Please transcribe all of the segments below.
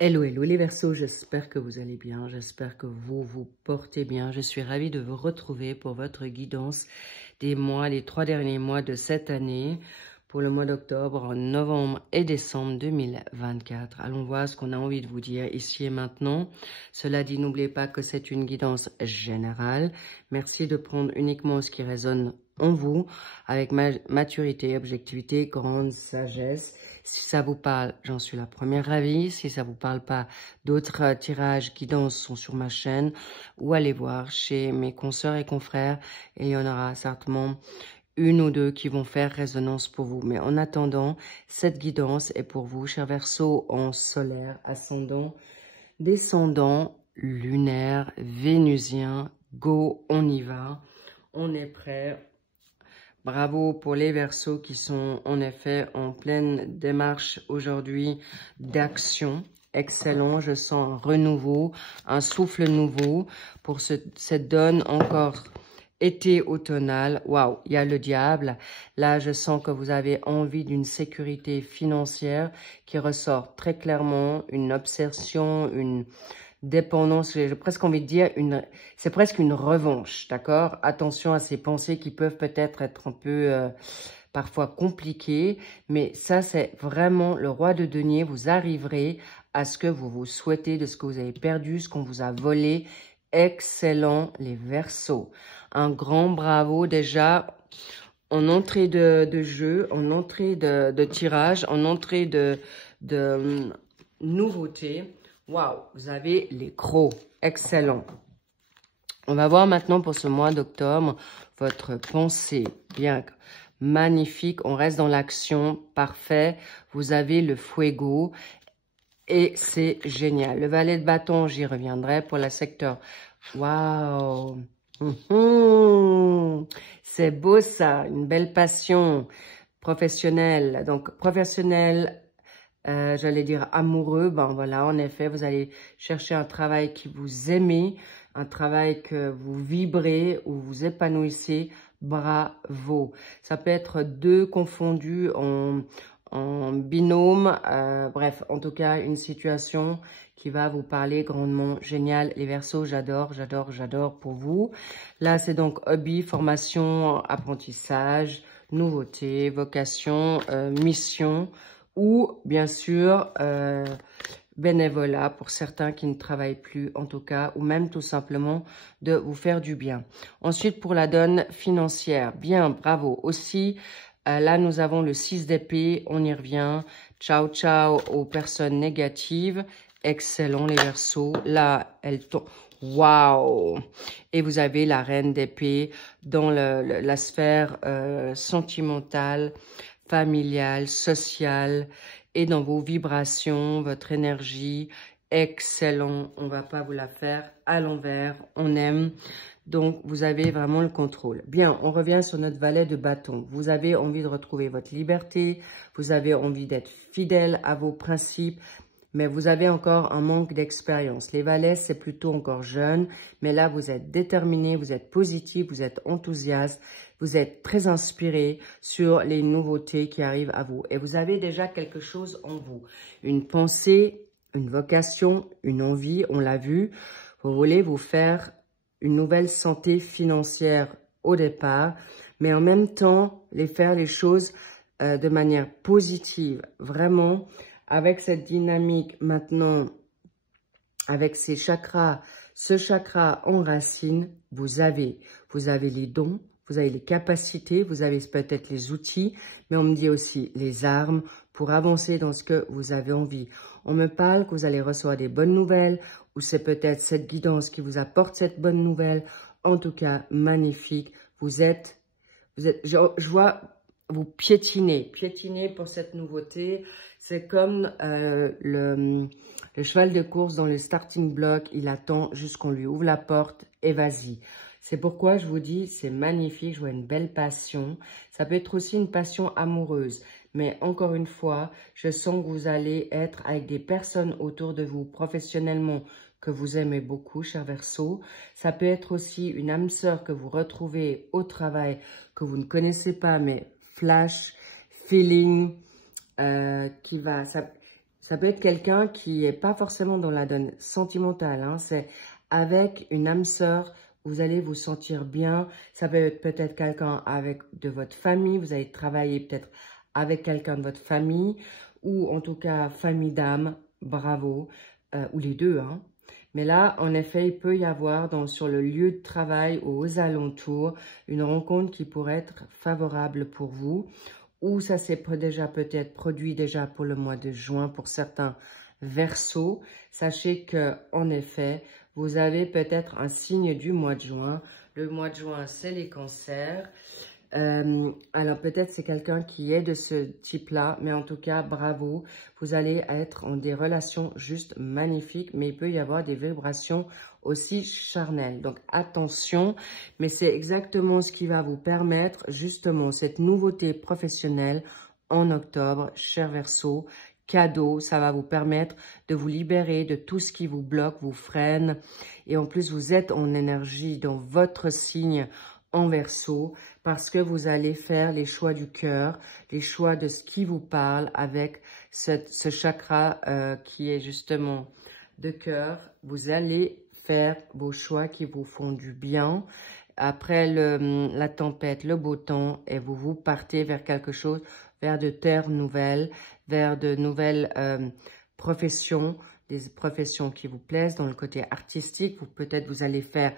Hello, hello les Verseaux, j'espère que vous allez bien, j'espère que vous vous portez bien. Je suis ravie de vous retrouver pour votre guidance des mois, les 3 derniers mois de cette année, pour le mois d'octobre, novembre et décembre 2024. Allons voir ce qu'on a envie de vous dire ici et maintenant. Cela dit, n'oubliez pas que c'est une guidance générale. Merci de prendre uniquement ce qui résonne en vous, avec maturité, objectivité, grande sagesse. Si ça vous parle, j'en suis la première ravie. Si ça vous parle pas, d'autres tirages guidance sont sur ma chaîne ou allez voir chez mes consoeurs et confrères et il y en aura certainement une ou deux qui vont faire résonance pour vous. Mais en attendant, cette guidance est pour vous, chers Verseaux, en solaire, ascendant, descendant, lunaire, vénusien. Go, on y va, on est prêt. Bravo pour les Verseaux qui sont en effet en pleine démarche aujourd'hui d'action. Excellent, je sens un renouveau, un souffle nouveau pour cette donne encore été automnale. Waouh, il y a le diable. Là, je sens que vous avez envie d'une sécurité financière qui ressort très clairement, une obsession, une dépendance, j'ai presque envie de dire, c'est presque une revanche, d'accord? Attention à ces pensées qui peuvent peut-être être un peu parfois compliquées, mais ça c'est vraiment le roi de denier, vous arriverez à ce que vous souhaitez, de ce que vous avez perdu, ce qu'on vous a volé. Excellent les Verseaux. Un grand bravo déjà en entrée de jeu, en entrée de tirage, en entrée de nouveauté. Waouh, vous avez les crocs. Excellent. On va voir maintenant pour ce mois d'octobre votre pensée. Bien, magnifique. On reste dans l'action. Parfait. Vous avez le fuego. Et c'est génial. Le valet de bâton, j'y reviendrai pour le secteur. Waouh. C'est beau ça. Une belle passion professionnelle. Donc, professionnelle. J'allais dire amoureux, ben voilà, en effet, vous allez chercher un travail qui vous aimez, un travail que vous vibrez, où vous épanouissez. Bravo. Ça peut être deux confondus en binôme. Bref, en tout cas, une situation qui va vous parler grandement. Génial. Les Verseaux, j'adore, j'adore, j'adore pour vous. Là, c'est donc hobby, formation, apprentissage, nouveauté, vocation, mission, ou bien sûr bénévolat pour certains qui ne travaillent plus en tout cas, ou même tout simplement de vous faire du bien. Ensuite pour la donne financière, bien, bravo. Aussi, là nous avons le 6 d'épée, on y revient. Ciao, ciao aux personnes négatives. Excellent les Verseaux. Là, elle tombe. Waouh! Et vous avez la reine d'épée dans la sphère sentimentale, familiale, sociale et dans vos vibrations, votre énergie. Excellent. On va pas vous la faire à l'envers. On aime. Donc, vous avez vraiment le contrôle. Bien, on revient sur notre valet de bâton. Vous avez envie de retrouver votre liberté. Vous avez envie d'être fidèle à vos principes. Mais vous avez encore un manque d'expérience. Les valets, c'est plutôt encore jeune. Mais là, vous êtes déterminé, vous êtes positif, vous êtes enthousiaste. Vous êtes très inspiré sur les nouveautés qui arrivent à vous. Et vous avez déjà quelque chose en vous. Une pensée, une vocation, une envie, on l'a vu. Vous voulez vous faire une nouvelle santé financière au départ. Mais en même temps, faire les choses de manière positive. Vraiment, avec cette dynamique maintenant, avec ces chakras, ce chakra en racine, vous avez les dons, vous avez les capacités, vous avez peut-être les outils, mais on me dit aussi les armes pour avancer dans ce que vous avez envie. On me parle que vous allez recevoir des bonnes nouvelles, ou c'est peut-être cette guidance qui vous apporte cette bonne nouvelle. En tout cas, magnifique. Je vois, vous piétinez pour cette nouveauté. C'est comme le cheval de course dans le starting block, il attend jusqu'on lui ouvre la porte et vas-y. C'est pourquoi je vous dis, c'est magnifique, je vois une belle passion. Ça peut être aussi une passion amoureuse. Mais encore une fois, je sens que vous allez être avec des personnes autour de vous professionnellement que vous aimez beaucoup, cher Verseau. Ça peut être aussi une âme sœur que vous retrouvez au travail, que vous ne connaissez pas, mais flash, feeling, Ça peut être quelqu'un qui est pas forcément dans la donne sentimentale, hein, c'est avec une âme sœur, vous allez vous sentir bien. Ça peut être peut-être quelqu'un avec de votre famille, vous allez travailler peut-être avec quelqu'un de votre famille, ou en tout cas famille d'âme, bravo, ou les deux, hein. Mais là, en effet, il peut y avoir sur le lieu de travail ou aux alentours une rencontre qui pourrait être favorable pour vous, ou ça s'est déjà peut-être produit déjà pour le mois de juin pour certains Verseaux. Sachez que en effet, vous avez peut-être un signe du mois de juin. Le mois de juin, c'est les cancers. Alors peut-être c'est quelqu'un qui est de ce type-là, mais en tout cas, bravo. Vous allez être en des relations juste magnifiques, mais il peut y avoir des vibrations aussi charnelles. Donc attention, mais c'est exactement ce qui va vous permettre justement cette nouveauté professionnelle en octobre, cher Verseau. Cadeau, ça va vous permettre de vous libérer de tout ce qui vous bloque, vous freine. Et en plus, vous êtes en énergie dans votre signe en Verseau parce que vous allez faire les choix du cœur, les choix de ce qui vous parle avec ce chakra qui est justement de cœur. Vous allez faire vos choix qui vous font du bien. Après la tempête, le beau temps, et vous partez vers quelque chose, vers de terres nouvelles, vers de nouvelles professions, des professions qui vous plaisent dans le côté artistique. Peut-être vous allez faire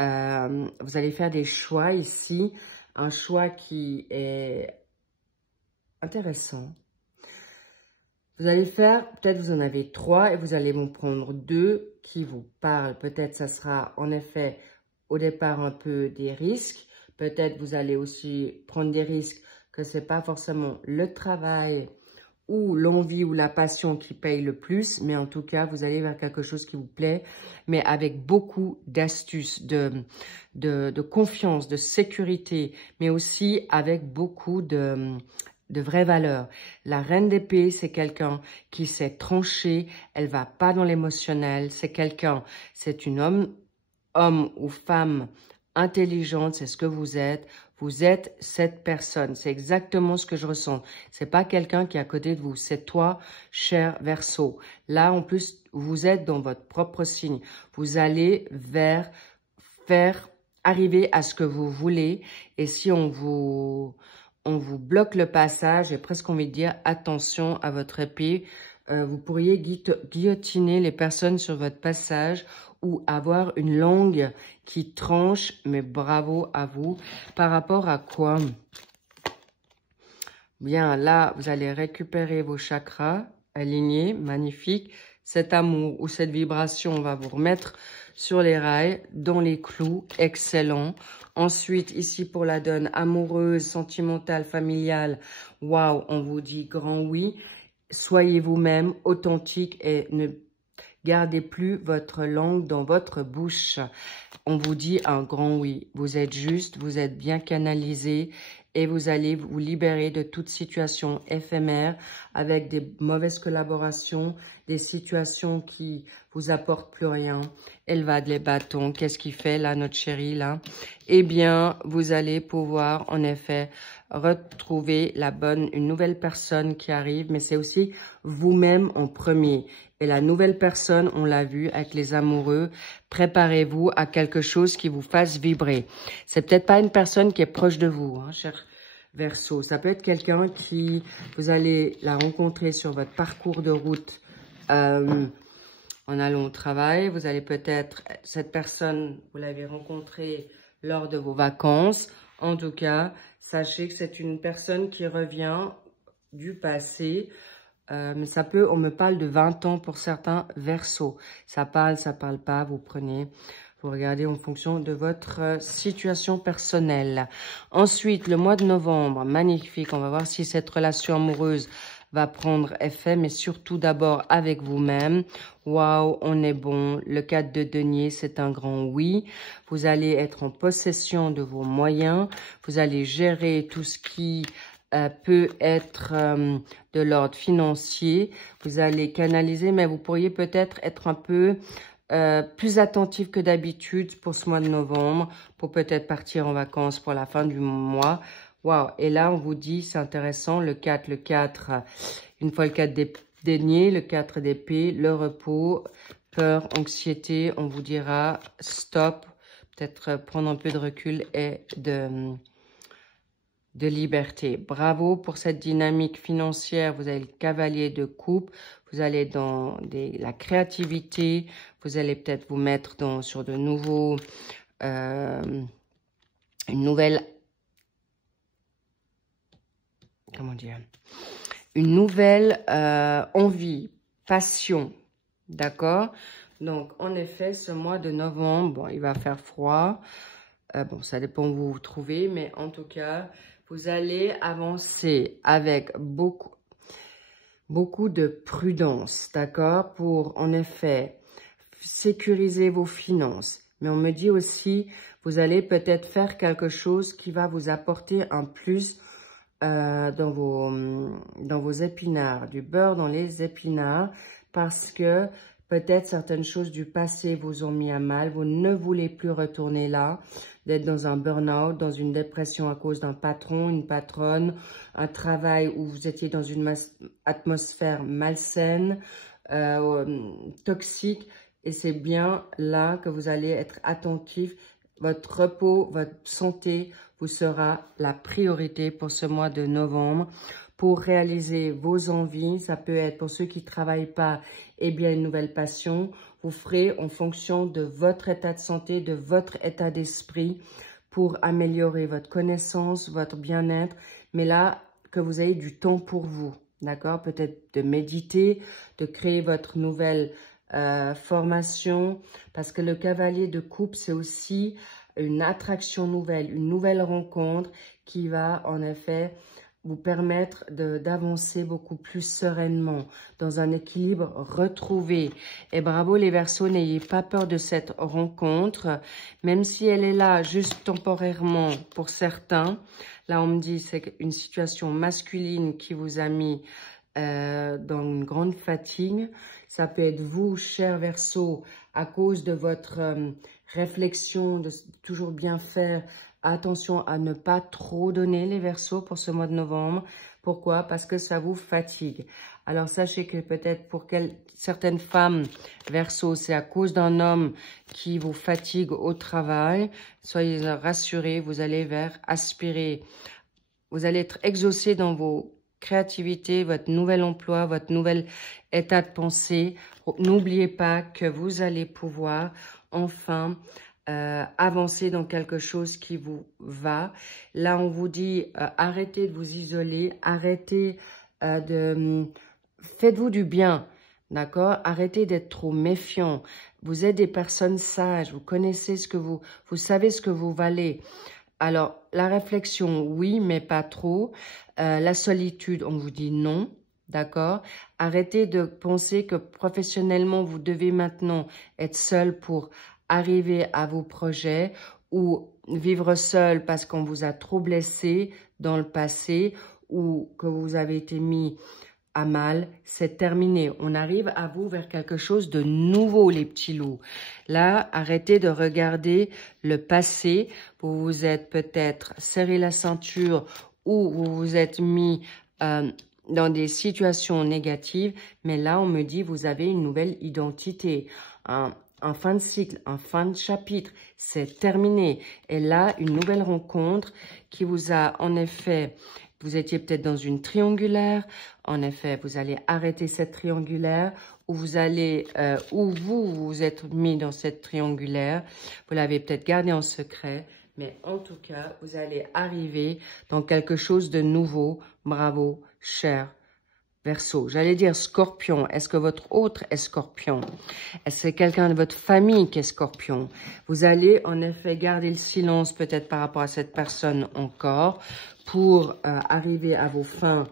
vous allez faire des choix ici, un choix qui est intéressant. Vous allez faire, peut-être vous en avez 3 et vous allez m'en prendre 2 qui vous parlent. Peut-être ça sera en effet au départ un peu des risques. Peut-être vous allez aussi prendre des risques que ce n'est pas forcément le travail ou l'envie ou la passion qui paye le plus. Mais en tout cas, vous allez vers quelque chose qui vous plaît, mais avec beaucoup d'astuces, de confiance, de sécurité, mais aussi avec beaucoup de vraies valeurs. La reine d'épée, c'est quelqu'un qui sait trancher, elle va pas dans l'émotionnel, c'est une homme ou femme intelligente, c'est ce que vous êtes cette personne, c'est exactement ce que je ressens. C'est pas quelqu'un qui est à côté de vous, c'est toi, cher Verseau. Là, en plus, vous êtes dans votre propre signe. Vous allez faire arriver à ce que vous voulez. Et si on vous bloque le passage, j'ai presque envie de dire attention à votre épée. Vous pourriez guillotiner les personnes sur votre passage ou avoir une langue qui tranche, mais bravo à vous. Par rapport à quoi? Bien, là, vous allez récupérer vos chakras alignés, magnifique. Cet amour ou cette vibration va vous remettre sur les rails, dans les clous, excellent. Ensuite, ici pour la donne amoureuse, sentimentale, familiale, waouh, on vous dit grand oui. Soyez vous-même, authentique et ne gardez plus votre langue dans votre bouche. On vous dit un grand oui. Vous êtes juste, vous êtes bien canalisé et vous allez vous libérer de toute situation éphémère avec des mauvaises collaborations, des situations qui vous apportent plus rien. Elle va de les bâtons. Qu'est-ce qu'il fait là, notre chérie là? Eh bien, vous allez pouvoir en effet retrouver une nouvelle personne qui arrive, mais c'est aussi vous-même en premier. Et la nouvelle personne, on l'a vu avec les amoureux, préparez-vous à quelque chose qui vous fasse vibrer. C'est peut-être pas une personne qui est proche de vous, hein, cher Verseau. Ça peut être quelqu'un qui, vous allez la rencontrer sur votre parcours de route en allant au travail. Vous allez peut-être, cette personne, vous l'avez rencontrée lors de vos vacances. En tout cas, sachez que c'est une personne qui revient du passé. Mais ça peut, on me parle de 20 ans pour certains Verseaux. Ça parle pas, vous regardez en fonction de votre situation personnelle. Ensuite, le mois de novembre, magnifique. On va voir si cette relation amoureuse va prendre effet, mais surtout d'abord avec vous-même. Waouh, on est bon. Le 4 de denier, c'est un grand oui. Vous allez être en possession de vos moyens. Vous allez gérer tout ce qui peut être de l'ordre financier. Vous allez canaliser, mais vous pourriez peut-être être un peu plus attentif que d'habitude pour ce mois de novembre, pour peut-être partir en vacances pour la fin du mois. Waouh! Et là, on vous dit, c'est intéressant, le 4, une fois le 4 denier, le 4 d'épée, le repos, peur, anxiété, on vous dira stop, peut-être prendre un peu de recul et de liberté. Bravo pour cette dynamique financière. Vous avez le cavalier de coupe. Vous allez dans la créativité. Vous allez peut-être vous mettre sur de nouveaux... une nouvelle... Comment dire? Une nouvelle envie, passion. D'accord? Donc, en effet, ce mois de novembre, bon, il va faire froid. Bon, ça dépend où vous vous trouvez, mais en tout cas... Vous allez avancer avec beaucoup de prudence, d'accord? Pour, en effet, sécuriser vos finances. Mais on me dit aussi, vous allez peut-être faire quelque chose qui va vous apporter un plus dans vos épinards, du beurre dans les épinards, parce que peut-être certaines choses du passé vous ont mis à mal, vous ne voulez plus retourner là, d'être dans un burn-out, dans une dépression à cause d'un patron, une patronne, un travail où vous étiez dans une atmosphère malsaine, toxique, et c'est bien là que vous allez être attentif. Votre repos, votre santé vous sera la priorité pour ce mois de novembre. Pour réaliser vos envies, ça peut être pour ceux qui ne travaillent pas, eh bien une nouvelle passion. Vous ferez en fonction de votre état de santé, de votre état d'esprit pour améliorer votre connaissance, votre bien-être. Mais là, que vous ayez du temps pour vous, d'accord? Peut-être de méditer, de créer votre nouvelle formation. Parce que le cavalier de coupe, c'est aussi une attraction nouvelle, une nouvelle rencontre qui va en effet vous permettre d'avancer beaucoup plus sereinement, dans un équilibre retrouvé. Et bravo les Verseaux, n'ayez pas peur de cette rencontre, même si elle est là juste temporairement pour certains. Là, on me dit c'est une situation masculine qui vous a mis dans une grande fatigue. Ça peut être vous, cher Verseau, à cause de votre réflexion, de toujours bien faire. Attention à ne pas trop donner les Verseaux pour ce mois de novembre. Pourquoi? Parce que ça vous fatigue. Alors, sachez que peut-être pour certaines femmes, Verseau, c'est à cause d'un homme qui vous fatigue au travail. Soyez rassurés, vous allez aspirer. Vous allez être exaucé dans vos créativités, votre nouvel emploi, votre nouvel état de pensée. N'oubliez pas que vous allez pouvoir enfin avancer dans quelque chose qui vous va. Là, on vous dit, arrêtez de vous isoler, arrêtez faites-vous du bien, d'accord? Arrêtez d'être trop méfiant. Vous êtes des personnes sages, vous connaissez vous savez ce que vous valez. Alors, la réflexion, oui, mais pas trop. La solitude, on vous dit non. D'accord? Arrêtez de penser que professionnellement, vous devez maintenant être seul pour arriver à vos projets ou vivre seul parce qu'on vous a trop blessé dans le passé ou que vous avez été mis à mal. C'est terminé. On arrive à vous vers quelque chose de nouveau, les petits loups. Là, arrêtez de regarder le passé. Vous vous êtes peut-être serré la ceinture ou vous vous êtes mis dans des situations négatives, mais là, on me dit, vous avez une nouvelle identité, un fin de cycle, un fin de chapitre, c'est terminé. Et là, une nouvelle rencontre qui vous a, en effet, vous étiez peut-être dans une triangulaire, en effet, vous allez arrêter cette triangulaire, ou vous allez, ou vous êtes mis dans cette triangulaire, vous l'avez peut-être gardé en secret, mais en tout cas, vous allez arriver dans quelque chose de nouveau. Bravo, cher Verseau. J'allais dire Scorpion. Est-ce que votre autre est Scorpion? Est-ce que c'est quelqu'un de votre famille qui est Scorpion? Vous allez en effet garder le silence peut-être par rapport à cette personne encore pour arriver à vos fins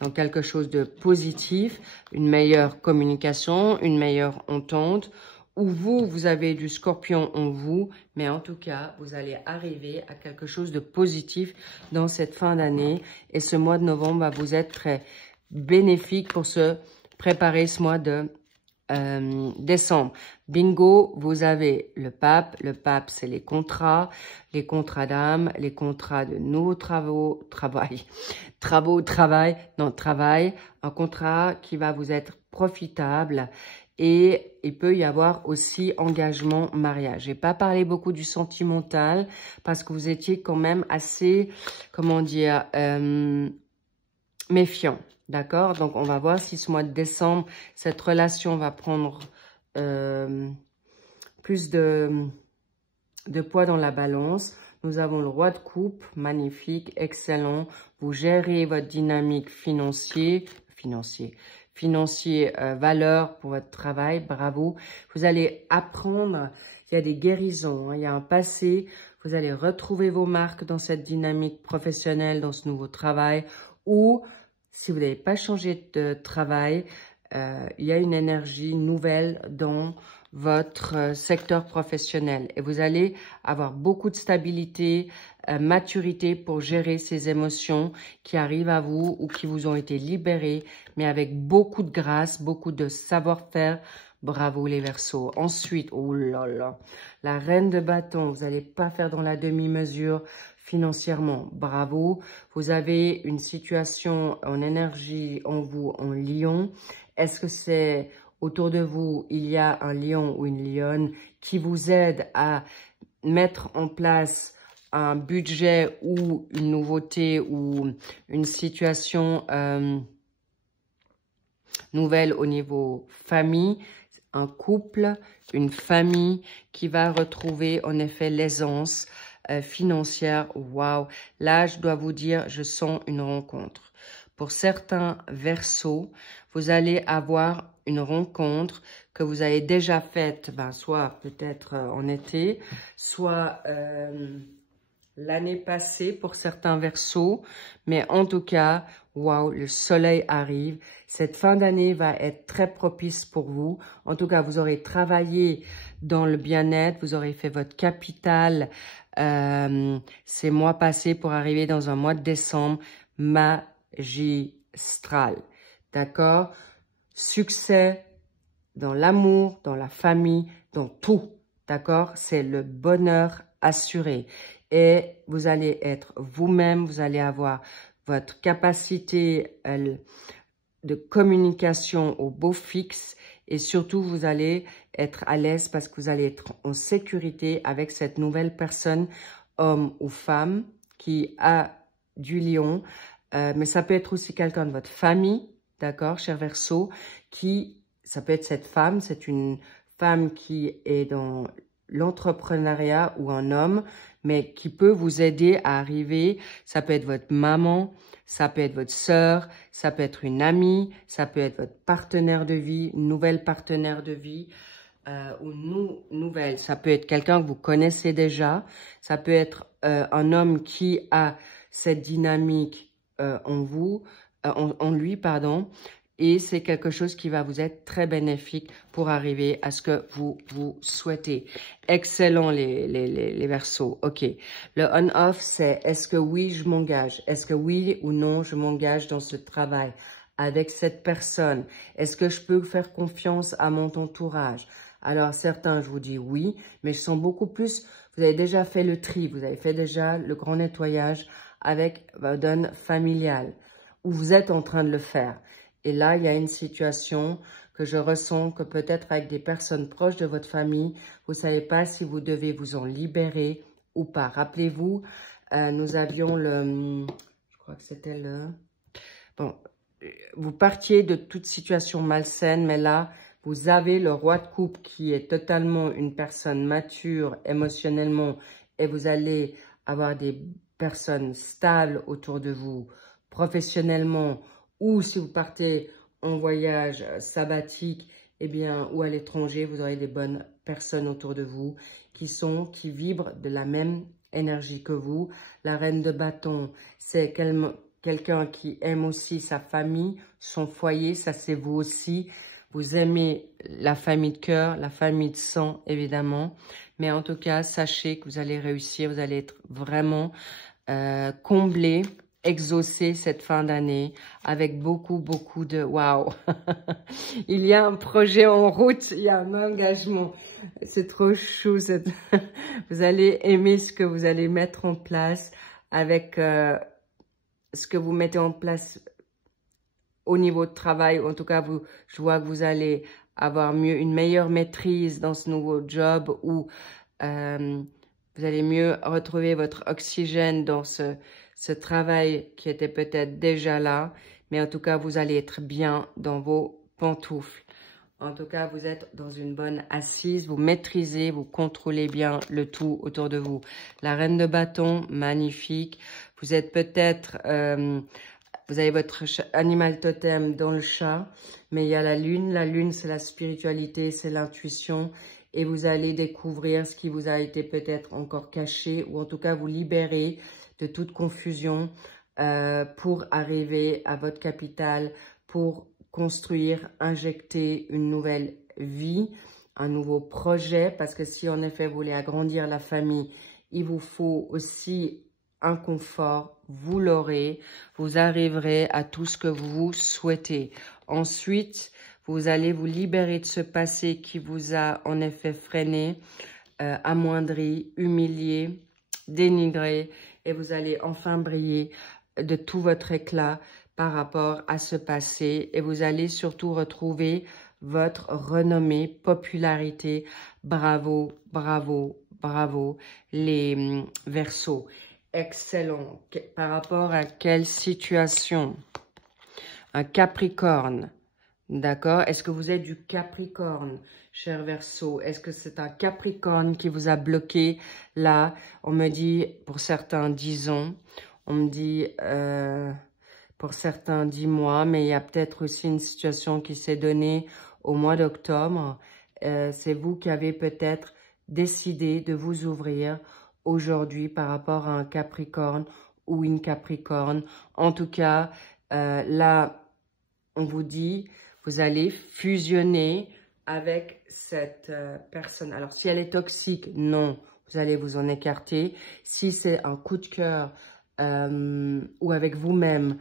dans quelque chose de positif, une meilleure communication, une meilleure entente, ou vous avez du Scorpion en vous, mais en tout cas, vous allez arriver à quelque chose de positif dans cette fin d'année. Et ce mois de novembre va vous être très bénéfique pour se préparer ce mois de décembre. Bingo, vous avez le pape. Le pape, c'est les contrats d'âme, les contrats de nouveaux travail, un contrat qui va vous être profitable. Et il peut y avoir aussi engagement, mariage. J'ai pas parlé beaucoup du sentimental parce que vous étiez quand même assez, comment dire, méfiant. D'accord? Donc, on va voir si ce mois de décembre, cette relation va prendre plus de poids dans la balance. Nous avons le roi de coupe, magnifique, excellent. Vous gérez votre dynamique financière, valeur pour votre travail, bravo. Vous allez apprendre, il y a des guérisons, hein, il y a un passé. Vous allez retrouver vos marques dans cette dynamique professionnelle, dans ce nouveau travail. Ou, si vous n'avez pas changé de travail, il y a une énergie nouvelle dans votre secteur professionnel. Et vous allez avoir beaucoup de stabilité, maturité pour gérer ces émotions qui arrivent à vous ou qui vous ont été libérées, mais avec beaucoup de grâce, beaucoup de savoir-faire. Bravo les Verseaux. Ensuite, oh là là, la reine de bâton, vous n'allez pas faire dans la demi-mesure financièrement. Bravo. Vous avez une situation en énergie en vous, en lion. Est-ce que c'est autour de vous, il y a un lion ou une lionne qui vous aide à mettre en place un budget ou une nouveauté ou une situation nouvelle au niveau famille, un couple, une famille qui va retrouver en effet l'aisance financière. Waouh! Là, je dois vous dire, je sens une rencontre. Pour certains Verseaux, vous allez avoir une rencontre que vous avez déjà faite, soit peut-être en été, soit l'année passée pour certains Verseaux. Mais en tout cas, waouh, le soleil arrive. Cette fin d'année va être très propice pour vous. En tout cas, vous aurez travaillé dans le bien-être, vous aurez fait votre capital ces mois passés pour arriver dans un mois de décembre magistral. D'accord? Succès dans l'amour, dans la famille, dans tout. D'accord? C'est le bonheur assuré. Et vous allez être vous-même, vous allez avoir votre capacité de communication au beau fixe. Et surtout, vous allez être à l'aise parce que vous allez être en sécurité avec cette nouvelle personne, homme ou femme, qui a du lion. Mais ça peut être aussi quelqu'un de votre famille, d'accord, cher Verseau, ça peut être cette femme, c'est une femme qui est dans l'entrepreneuriat ou un homme, mais qui peut vous aider à arriver. Ça peut être votre maman, ça peut être votre sœur, ça peut être une amie, ça peut être votre partenaire de vie, une nouvelle partenaire de vie ou nouvelle. Ça peut être quelqu'un que vous connaissez déjà. Ça peut être un homme qui a cette dynamique en lui, pardon. Et c'est quelque chose qui va vous être très bénéfique pour arriver à ce que vous souhaitez. Excellent les Verseaux. OK. Le on-off, c'est est-ce que oui, je m'engage? Est-ce que oui ou non, je m'engage dans ce travail avec cette personne? Est-ce que je peux faire confiance à mon entourage? Alors, certains, je vous dis oui, mais je sens beaucoup plus, vous avez déjà fait le tri, vous avez fait déjà le grand nettoyage avec votre donne familiale, ou vous êtes en train de le faire. Et là, il y a une situation que je ressens que peut-être avec des personnes proches de votre famille, vous ne savez pas si vous devez vous en libérer ou pas. Rappelez-vous, nous avions je crois que c'était bon, vous partiez de toute situation malsaine, mais là, vous avez le roi de coupe qui est totalement une personne mature émotionnellement et vous allez avoir des personnes stables autour de vous, professionnellement, ou si vous partez en voyage sabbatique, eh bien, ou à l'étranger, vous aurez des bonnes personnes autour de vous qui vibrent de la même énergie que vous. La reine de bâton, c'est quelqu'un qui aime aussi sa famille, son foyer, ça c'est vous aussi. Vous aimez la famille de cœur, la famille de sang, évidemment. Mais en tout cas, sachez que vous allez réussir, vous allez être vraiment comblé exaucer cette fin d'année avec beaucoup de waouh. Il y a un projet en route, il y a un engagement. C'est trop chou. Vous allez aimer ce que vous allez mettre en place avec ce que vous mettez en place au niveau de travail. En tout cas, je vois que vous allez avoir une meilleure maîtrise dans ce nouveau job où vous allez mieux retrouver votre oxygène dans ce travail qui était peut-être déjà là. Mais en tout cas, vous allez être bien dans vos pantoufles. En tout cas, vous êtes dans une bonne assise, vous maîtrisez, vous contrôlez bien le tout autour de vous. La reine de bâton, magnifique. Vous êtes peut-être, vous avez votre animal totem dans le chat, mais il y a la lune. La lune, c'est la spiritualité, c'est l'intuition. Et vous allez découvrir ce qui vous a été peut-être encore caché, ou en tout cas vous libérer de toute confusion pour arriver à votre capital, pour construire, injecter une nouvelle vie, un nouveau projet, parce que si en effet vous voulez agrandir la famille, il vous faut aussi un confort, vous l'aurez, vous arriverez à tout ce que vous souhaitez. Ensuite, vous allez vous libérer de ce passé qui vous a en effet freiné, amoindri, humilié, dénigré, et vous allez enfin briller de tout votre éclat par rapport à ce passé, et vous allez surtout retrouver votre renommée, popularité. Bravo, bravo, bravo les Verseaux. Excellent. Par rapport à quelle situation? Un Capricorne. D'accord? Est-ce que vous êtes du Capricorne, cher Verseau? Est-ce que c'est un Capricorne qui vous a bloqué là? On me dit, pour certains, 10 ans. On me dit, pour certains, 10 mois. Mais il y a peut-être aussi une situation qui s'est donnée au mois d'octobre. C'est vous qui avez peut-être décidé de vous ouvrir aujourd'hui par rapport à un Capricorne ou une Capricorne. En tout cas, là, on vous dit... Vous allez fusionner avec cette personne. Alors, si elle est toxique, non, vous allez vous en écarter. Si c'est un coup de cœur ou avec vous-même,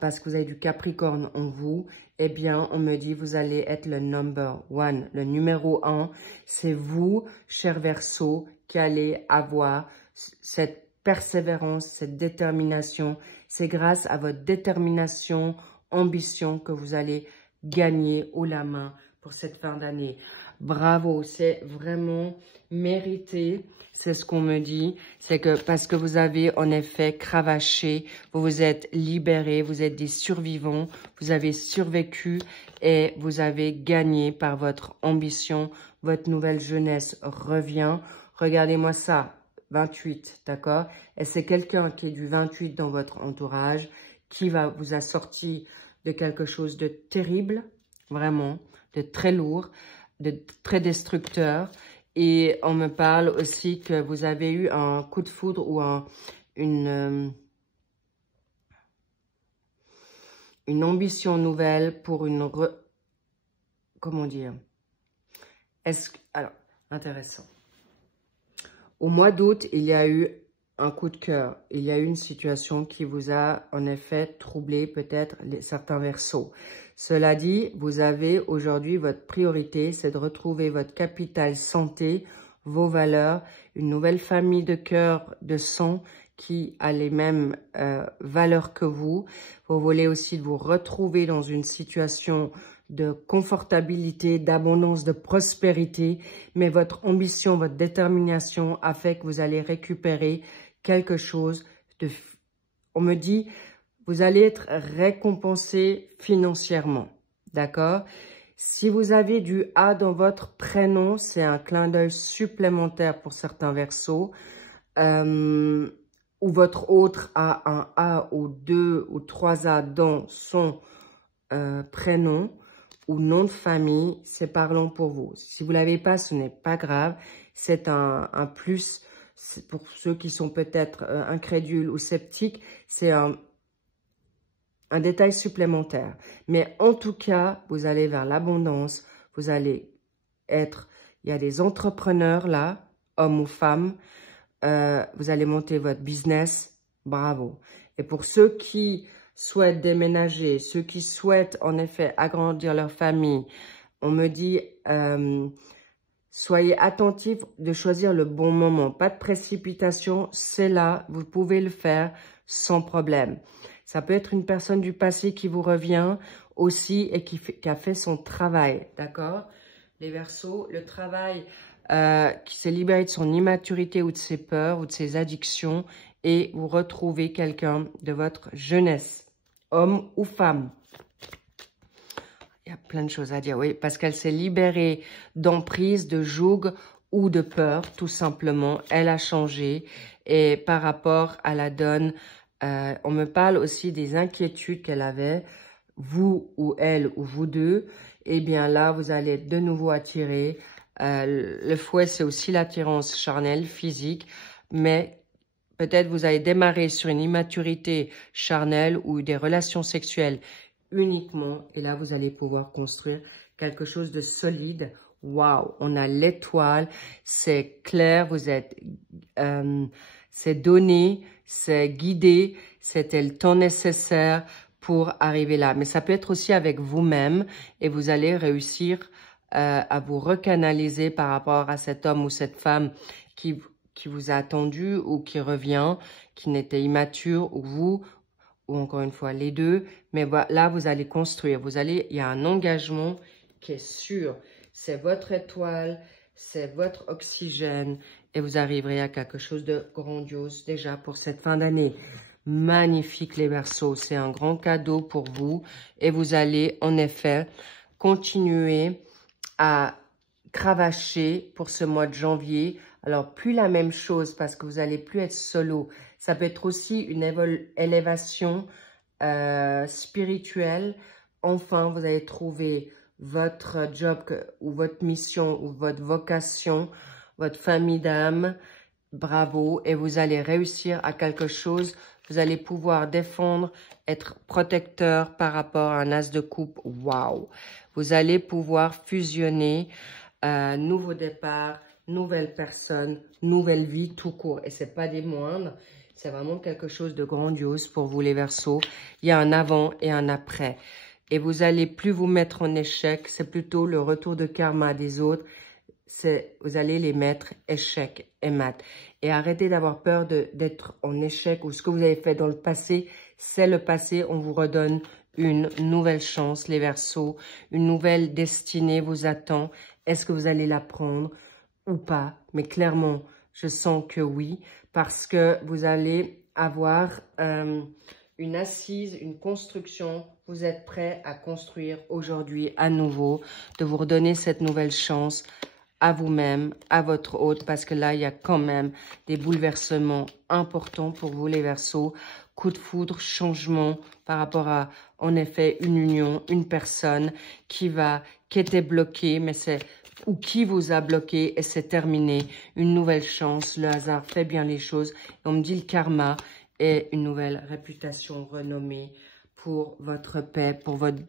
parce que vous avez du Capricorne en vous, eh bien, on me dit, vous allez être le number one, le numéro 1. C'est vous, cher Verseau, qui allez avoir cette persévérance, cette détermination. C'est grâce à votre détermination, ambition que vous allez gagner haut la main pour cette fin d'année. Bravo, c'est vraiment mérité. C'est ce qu'on me dit. C'est que parce que vous avez en effet cravaché, vous vous êtes libérés, vous êtes des survivants, vous avez survécu et vous avez gagné par votre ambition. Votre nouvelle jeunesse revient. Regardez-moi ça, 28, d'accord? Et c'est quelqu'un qui est du 28 dans votre entourage qui vous a sorti de quelque chose de terrible, vraiment, de très lourd, de très destructeur. Et on me parle aussi que vous avez eu un coup de foudre ou une ambition nouvelle pour une... comment dire? Alors, intéressant. Au mois d'août, il y a eu un coup de cœur. Il y a eu une situation qui vous a en effet troublé peut-être certains Verseaux. Cela dit, vous avez aujourd'hui votre priorité, c'est de retrouver votre capital santé, vos valeurs, une nouvelle famille de cœur, de sang qui a les mêmes valeurs que vous. Vous voulez aussi vous retrouver dans une situation de confortabilité, d'abondance, de prospérité, mais votre ambition, votre détermination a fait que vous allez récupérer quelque chose de... On me dit, vous allez être récompensé financièrement, d'accord? Si vous avez du A dans votre prénom, c'est un clin d'œil supplémentaire pour certains Verseaux, ou votre autre a un A ou 2 ou 3 A dans son prénom ou nom de famille, c'est parlant pour vous. Si vous ne l'avez pas, ce n'est pas grave, c'est un plus. Pour ceux qui sont peut-être incrédules ou sceptiques, c'est un détail supplémentaire. Mais en tout cas, vous allez vers l'abondance, vous allez être... Il y a des entrepreneurs là, hommes ou femmes, vous allez monter votre business, bravo. Et pour ceux qui souhaitent déménager, ceux qui souhaitent en effet agrandir leur famille, on me dit, soyez attentifs de choisir le bon moment. Pas de précipitation, c'est là, vous pouvez le faire sans problème. Ça peut être une personne du passé qui vous revient aussi et qui a fait son travail, d'accord? Les Verseaux, le travail qui s'est libéré de son immaturité ou de ses peurs ou de ses addictions et vous retrouvez quelqu'un de votre jeunesse, homme ou femme. Il y a plein de choses à dire, oui, parce qu'elle s'est libérée d'emprise, de joug ou de peur, tout simplement. Elle a changé et par rapport à la donne, on me parle aussi des inquiétudes qu'elle avait, vous ou elle ou vous deux. Eh bien là, vous allez être de nouveau attirés. Le fouet, c'est aussi l'attirance charnelle, physique, mais peut-être vous allez démarrer sur une immaturité charnelle ou des relations sexuelles uniquement. Et là, vous allez pouvoir construire quelque chose de solide. Waouh, on a l'étoile, c'est clair, vous êtes, c'est donné, c'est guidé, c'était le temps nécessaire pour arriver là. Mais ça peut être aussi avec vous-même et vous allez réussir à vous recanaliser par rapport à cet homme ou cette femme qui vous a attendu ou qui revient, qui n'était immature, ou vous, ou encore une fois les deux. Mais là, vous allez construire. Il y a un engagement qui est sûr. C'est votre étoile, c'est votre oxygène et vous arriverez à quelque chose de grandiose déjà pour cette fin d'année. Magnifique les Verseaux, c'est un grand cadeau pour vous et vous allez en effet continuer à cravacher pour ce mois de janvier. Alors, plus la même chose parce que vous allez plus être solo. Ça peut être aussi une élévation spirituelle. Enfin, vous allez trouver votre job ou votre mission ou votre vocation, votre famille d'âme. Bravo. Et vous allez réussir à quelque chose. Vous allez pouvoir défendre, être protecteur par rapport à un as de coupe. Waouh! Vous allez pouvoir fusionner nouveau départ, nouvelle personne, nouvelle vie tout court. Et c'est pas des moindres. C'est vraiment quelque chose de grandiose pour vous les Verseaux. Il y a un avant et un après. Et vous allez plus vous mettre en échec. C'est plutôt le retour de karma des autres. Vous allez les mettre échec et mat. Et arrêtez d'avoir peur d'être en échec ou ce que vous avez fait dans le passé. C'est le passé. On vous redonne une nouvelle chance, les Verseaux. Une nouvelle destinée vous attend. Est-ce que vous allez la prendre ou pas? Mais clairement, je sens que oui. Parce que vous allez avoir une assise, une construction. Vous êtes prêt à construire aujourd'hui à nouveau, de vous redonner cette nouvelle chance à vous-même, à votre hôte, parce que là, il y a quand même des bouleversements importants pour vous, les Verseaux. Coup de foudre, changement par rapport à, en effet, une union, une personne qui était bloquée, mais ou qui vous a bloqué et c'est terminé. Une nouvelle chance, le hasard fait bien les choses. Et on me dit le karma est une nouvelle réputation renommée pour votre paix, pour votre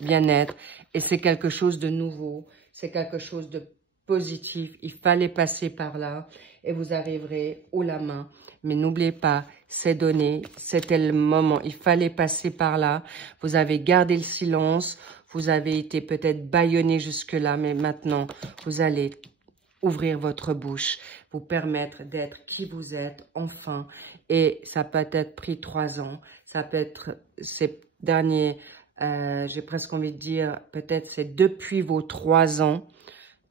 bien-être. Et c'est quelque chose de nouveau, c'est quelque chose de positif. Il fallait passer par là et vous arriverez haut la main. Mais n'oubliez pas, c'est donné, c'était le moment. Il fallait passer par là. Vous avez gardé le silence. Vous avez été peut-être bâillonné jusque-là, mais maintenant, vous allez ouvrir votre bouche, vous permettre d'être qui vous êtes, enfin. Et ça peut être pris 3 ans. Ça peut être ces derniers, j'ai presque envie de dire, peut-être c'est depuis vos 3 ans,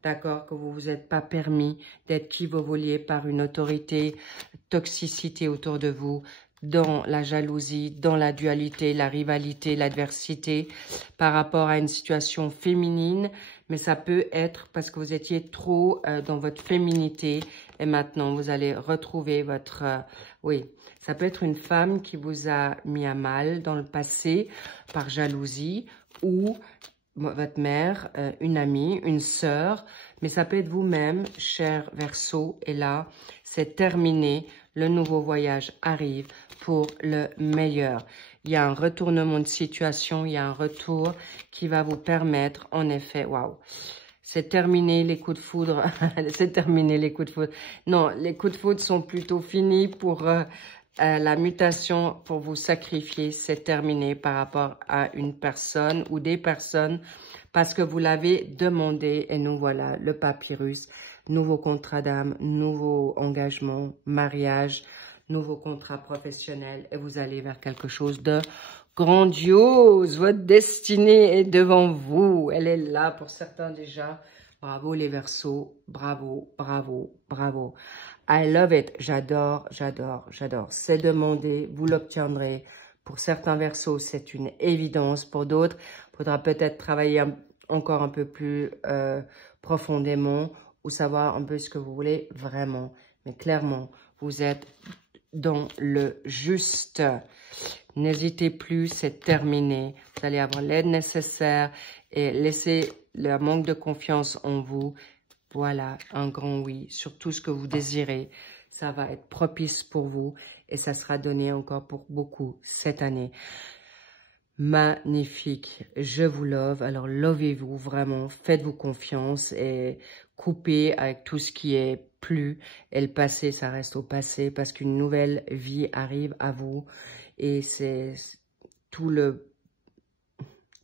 d'accord, que vous vous êtes pas permis d'être qui vous vouliez par une autorité, toxicité autour de vous, dans la jalousie, dans la dualité, la rivalité, l'adversité, par rapport à une situation féminine. Mais ça peut être parce que vous étiez trop dans votre féminité et maintenant vous allez retrouver votre... oui, ça peut être une femme qui vous a mis à mal dans le passé par jalousie ou votre mère, une amie, une sœur, mais ça peut être vous-même, cher Verseau, et là, c'est terminé, le nouveau voyage arrive pour le meilleur. Il y a un retournement de situation, il y a un retour qui va vous permettre, en effet, waouh, c'est terminé les coups de foudre, c'est terminé les coups de foudre. Non, les coups de foudre sont plutôt finis pour la mutation pour vous sacrifier, c'est terminé par rapport à une personne ou des personnes parce que vous l'avez demandé et nous voilà, le papyrus, nouveau contrat d'âme, nouveau engagement, mariage, nouveau contrat professionnel et vous allez vers quelque chose de grandiose. Votre destinée est devant vous, elle est là pour certains déjà. Bravo les Verseaux, bravo, bravo, bravo. I love it. J'adore, j'adore, j'adore. C'est demandé, vous l'obtiendrez. Pour certains Verseaux, c'est une évidence. Pour d'autres, il faudra peut-être travailler encore un peu plus profondément ou savoir un peu ce que vous voulez vraiment. Mais clairement, vous êtes dans le juste. N'hésitez plus, c'est terminé. Vous allez avoir l'aide nécessaire et laissez le manque de confiance en vous. Voilà, un grand oui sur tout ce que vous désirez. Ça va être propice pour vous et ça sera donné encore pour beaucoup cette année. Magnifique, je vous love. Alors, lovez-vous vraiment, faites-vous confiance et coupez avec tout ce qui est plus. Et le passé, ça reste au passé parce qu'une nouvelle vie arrive à vous. Et c'est tout le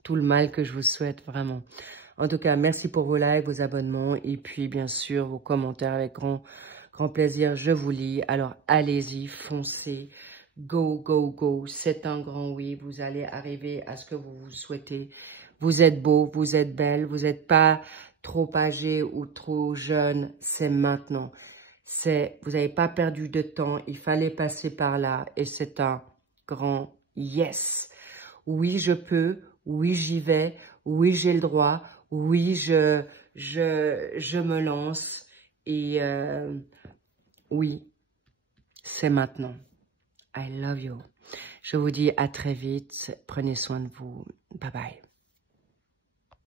mal que je vous souhaite vraiment. En tout cas, merci pour vos likes, vos abonnements et puis bien sûr vos commentaires avec grand plaisir. Je vous lis. Alors allez-y, foncez. Go, go, go. C'est un grand oui. Vous allez arriver à ce que vous vous souhaitez. Vous êtes beau, vous êtes belle, vous n'êtes pas trop âgé ou trop jeune. C'est maintenant. Vous n'avez pas perdu de temps. Il fallait passer par là et c'est un grand yes. Oui, je peux. Oui, j'y vais. Oui, j'ai le droit. Oui, je me lance. Et oui, c'est maintenant. I love you. Je vous dis à très vite. Prenez soin de vous. Bye bye.